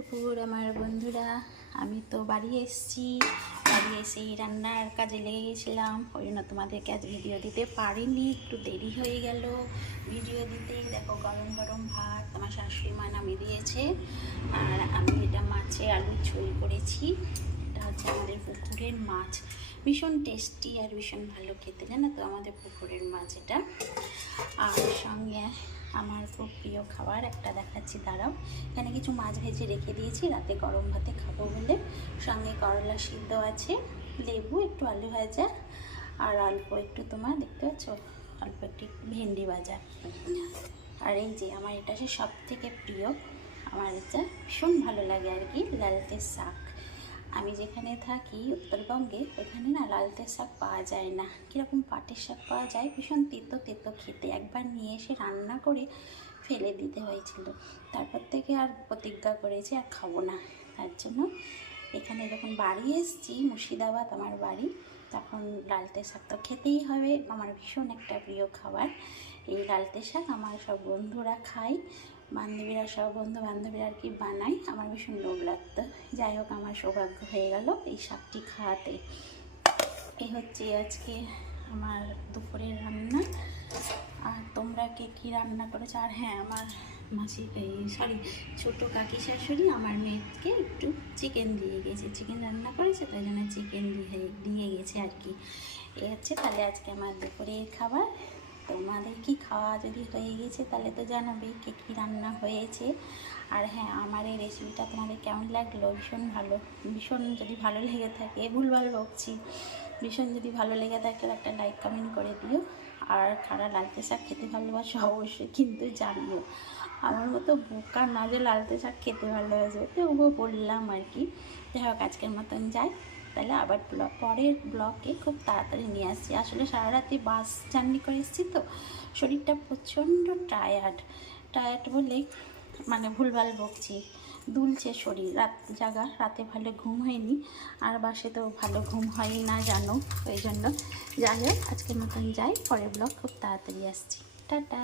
দুপুর আমার বন্ধুরা, আমি তো বাড়ি এসেছি। বাড়ি এসেই রান্নার কাজে লেগে গেছিলাম, ওই জন্য তোমাদেরকে আজ ভিডিও দিতে পারিনি, একটু দেরি হয়ে গেল ভিডিও দিতে। দেখো গরম গরম ভাত আমার শাশুড়ি মা নামিয়ে দিয়েছে, আর আমি এটা মাছে আলু ঝোল করেছি। এটা হচ্ছে আমাদের পুকুরের মাছ, ভীষণ টেস্টি আর ভীষণ ভালো খেতে, জানো তো আমাদের পুকুরের মাছ এটা। আর সঙ্গে আমার খুব প্রিয় খাবার একটা দেখাচ্ছি, দাঁড়াও। এখানে কিছু মাছ ভেজে রেখে দিয়েছি, রাতে গরম ভাতে খাবো বলে। সঙ্গে করলা সিদ্ধ আছে, লেবু, একটু আলু ভাজা, আর অল্প একটু তোমার দেখতে পাচ্ছ অল্প একটু ভেন্ডি ভাজা। আর এই যে আমার এটা সে সব থেকে প্রিয়, আমার এটা ভীষণ ভালো লাগে আর কি, লালতে শাক। আমি যেখানে থাকি উত্তরবঙ্গে, ওখানে না লালতে শাক পাওয়া যায় না, কীরকম পাটের শাক পাওয়া যায়, ভীষণ তেতো তেতো খেতে। একবার নিয়ে এসে রান্না করে ফেলে দিতে হয়েছিল, তারপর থেকে আর প্রতিজ্ঞা করেছি আর খাবো না। তার জন্য এখানে যখন বাড়ি এসেছি, মুর্শিদাবাদ আমার বাড়ি, তখন লালতে শাক তো খেতেই হবে, আমার ভীষণ একটা প্রিয় খাবার। এই লালতে শাক আমার সব বন্ধুরা খায়, বান্ধবীরা, সব বন্ধু বান্ধবীরা আর কি বানায়, আমার ভীষণ লোভ লাগতো। যাই হোক, আমার সৌভাগ্য হয়ে গেল এই শাকটি খাওয়াতে। এই হচ্ছে আজকে আমার দুপুরের রান্না। আর তোমরা কে কী রান্না করেছো? আর হ্যাঁ, আমার মাসি ছোটো কাকি শাশুড়ি আমার মেয়েকে একটু চিকেন দিয়ে গেছে, চিকেন রান্না করেছে, তাই জন্য চিকেন দিয়ে গেছে আর কি। এই হচ্ছে তাহলে আজকে আমার দুপুরের খাবার। তোমাদের কি খাওয়া যদি হয়ে গেছে তাহলে তো জানাবে কে কী রান্না হয়েছে। আর হ্যাঁ, আমার এই রেসিপিটা তোমাদের কেমন লাগলো? ভীষণ ভালো, ভীষণ যদি ভালো লেগে থাকে, ভুলভাল বকছি, ভীষণ যদি ভালো লেগে থাকে একটা লাইক কমেন্ট করে দিও। আর কারা লালতে শাক খেতে ভালোবাসো অবশ্যই কিন্তু জানিও। আমার মতো বোকা না যে লালতে শাক খেতে ভালোবাসে, তবুও বললাম আর কি। যাই হোক, আজকের মতন যাই, তাহলে আবার পরের ব্লগে খুব তাড়াতাড়ি নিয়ে আসছি। আসলে সারা রাতে বাস জার্নি করে এসেছি তো, শরীরটা প্রচণ্ড টায়ার্ড বলে মানে ভুলভাল বকছি, দুলছে শরীর, রাতে ভালো ঘুম হয়নি, আর বাসে তো ভালো ঘুম হয় না জানো, ওই জন্য। যাই হোক, আজকের মতন যাই, পরের ব্লগ খুব তাড়াতাড়ি আসছি। টাটা।